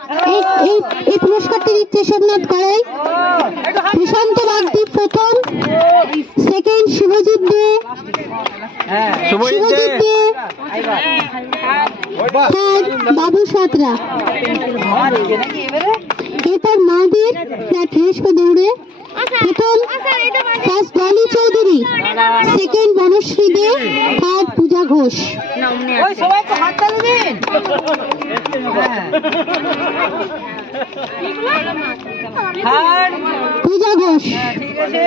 এই পুরস্কারটি দিচ্ছে সোমনাথ করাই প্রশান্ত বাগদি প্রথম সেকেন্ড শুভজিৎ দে শুভজিৎ দে থার্ড বাবু সাঁতরা এরপর মাদের ফ্ল্যাট রেস को দৌড়ে প্রথম ফার্স্ট ডলি চৌধুরী সেকেন্ড বনশ্রী দে, থার্ড পূজা ঘোষ। ওই সবাই একটু হাত তালি দিন। হ্যাঁ পূজা ঘোষ। ঠিক আছে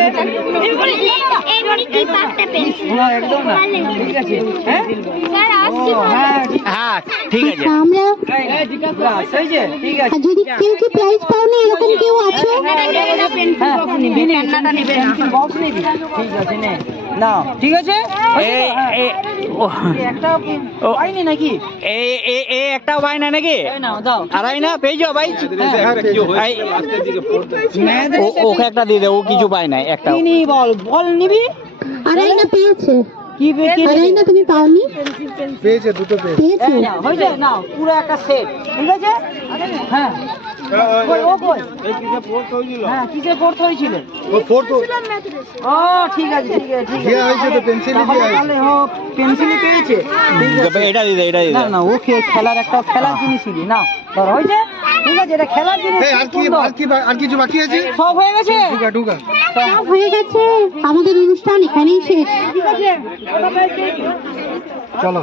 এইবারে কি পাঁচটা পেয়েছি না, একদম না ঠিক আছে হ্যাঁ স্যার আসছি হ্যাঁ ঠিক হ্যাঁ ঠিক আছে। আচ্ছা, আমরা ব্যাস, এই যে, ঠিক আছে আর যদি কেউ কি প্রাইজ পাওনি এরকম কেউ আছে? বক্স নিবি ঠিক আছে নে নাও ঠিক আছে এই এই ও একটা ও। পাইনি নাকি এই এই এই একটাও পাই না নাকি? এই নাও দাও আড়াই না পেয়েছো ভাই? এই, মেয়েদের ওকে একটা দিয়ে দে, ও কিছু পায় নাই একটা। কি নিবি বল বল নিবি আরাইনা পেয়েছে। কি আরাইনা তুমি পাওনি? পেয়েছে, দুটো পেয়েছে। পেয়েছে। নাও হয়েছে নাও পুরো একটা সেট ঠিক আছে হ্যাঁ কই, ও কই হ্যাঁ কিসে পড়তে হয়েছিল ও ফোর্থ ও ঠিক আছে ঠিক আছে ঠিক দেয়া আছে হয়েছে তো, পেন্সিলই দেয়া হয়েছে। তাহলে ও পেন্সিলই পেয়েছে ঠিক আছে এটা দিয়ে দে, এটা দিয়ে না দে। না ওকে খেলার একটা খেলার জিনিসই নাও ধর হয়েছে ঠিক আছে এটা খেলার জিনিস এই, আর কি সুন্দর। আর কিছু বাকি আছে? সব হয়ে গেছে ঢুকা ঢুকা সব হয়ে গেছে, আমাদের অনুষ্ঠান এখানেই শেষ। ঠিক আছে চলো।